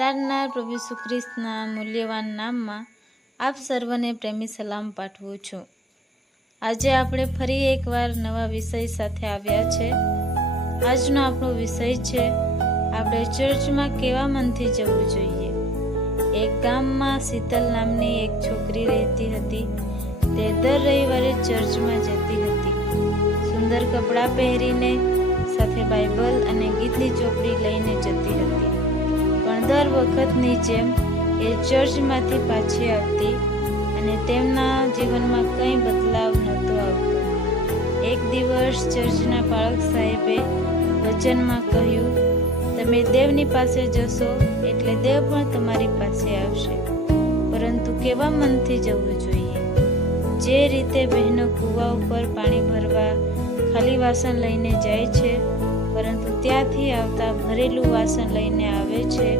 અવતારનાર પ્રભુ ઈસુ ખ્રિસ્તના મૂલ્યવાન નામમાં આપ સર્વને પ્રેમી સલામ પાઠવું છું. આજે આપણે ફરી એકવાર નવા વિષય સાથે આવ્યા છે. આજનો આપણો વિષય છે આપણે ચર્ચમાં કેવા મનથી જવું જોઈએ. એક ગામમાં શીતલ નામની એક છોકરી રહેતી હતી. તે દર રવિવારે ચર્ચમાં જતી હતી. સુંદર કપડાં પહેરીને સાથે બાઇબલ અને ગીતની ચોપડી લઈને જતી હતી. પણ દર વખતની જેમ એ ચર્ચમાંથી પાછી આવતી અને તેમના જીવનમાં કંઈ બદલાવ નહોતો આવતો. એક દિવસ ચર્ચના પાળક સાહેબે વચનમાં કહ્યું, તમે દેવની પાસે જશો એટલે દેવ પણ તમારી પાસે આવશે, પરંતુ કેવા મનથી જવું જોઈએ. જે રીતે બહેનો કૂવા ઉપર પાણી ભરવા ખાલી વાસણ લઈને જાય છે, પરંતુ ત્યાંથી આવતા ભરેલું વાસણ લઈને આવે છે,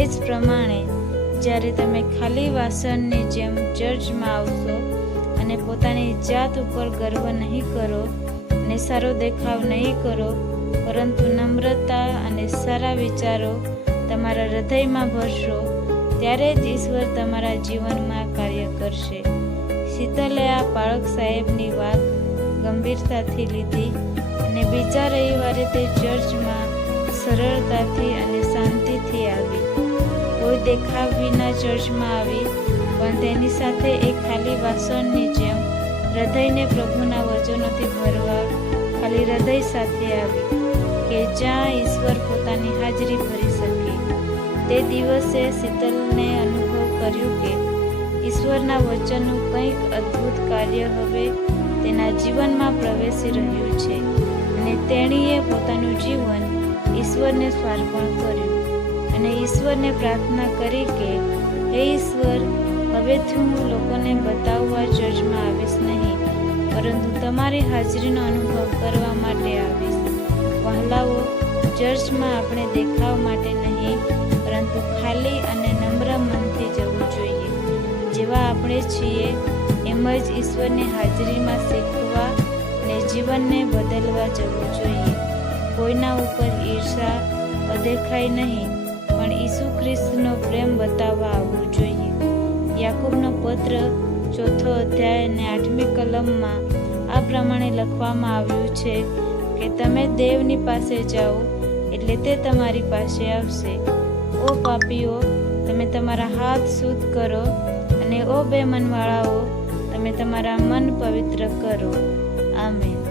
એ જ પ્રમાણે જ્યારે તમે ખાલી વાસણની જેમ ચર્ચમાં આવશો અને પોતાની જાત ઉપર ગર્વ નહીં કરો અને સારો દેખાવ નહીં કરો, પરંતુ નમ્રતા અને સારા વિચારો તમારા હૃદયમાં ભરશો, ત્યારે જ ઈશ્વર તમારા જીવનમાં કાર્ય કરશે. શીતલે આ પાળક સાહેબની વાત ગંભીરતાથી લીધી અને બીજા રવિવારે તે ચર્ચમાં સરળતાથી અને શાંતિથી આવી. કોઈ દેખાવ વિના ચર્ચમાં આવી, પણ તેની સાથે એક ખાલી વાસણની જેમ હૃદયને પ્રભુના વચનોથી ભરવા ખાલી હૃદય સાથે આવી, કે જ્યાં ઈશ્વર પોતાની હાજરી ભરી શકે. તે દિવસે શીતલને અનુભવ કર્યું કે ઈશ્વરના વચનનું કંઈક અદ્ભુત કાર્ય હવે તેના જીવનમાં પ્રવેશી રહ્યું છે, અને તેણીએ પોતાનું જીવન ઈશ્વરને સમર્પણ કર્યું અને ઈશ્વરને પ્રાર્થના કરી કે હે ઈશ્વર, હવેથી હું લોકોને બતાવવા ચર્ચમાં આવીશ નહીં, પરંતુ તમારી હાજરીનો અનુભવ કરવા માટે આવીશ. વહાલાઓ, ચર્ચમાં આપણે દેખાવ માટે નહીં, પરંતુ ખાલી અને નમ્ર મનથી જવું જોઈએ. જેવા આપણે છીએ એમ જ ઈશ્વરની હાજરીમાં શીખવા અને જીવનને બદલવા જવું જોઈએ. કોઈના ઉપર ઈર્ષા, અદેખાઈ નહીં, પણ ઈસુ ખ્રિસ્તનો પ્રેમ બતાવવા આવવું જોઈએ. યાકૂબનો પત્ર 4 અધ્યાય અને 8મી કલમમાં આ પ્રમાણે લખવામાં આવ્યું છે કે તમે દેવની પાસે જાઓ એટલે તે તમારી પાસે આવશે. ઓ પાપીઓ, તમે તમારા હાથ શુદ્ધ કરો, અને ઓ બેમનવાળાઓ, તમે તમારા મન પવિત્ર કરો. આમેન.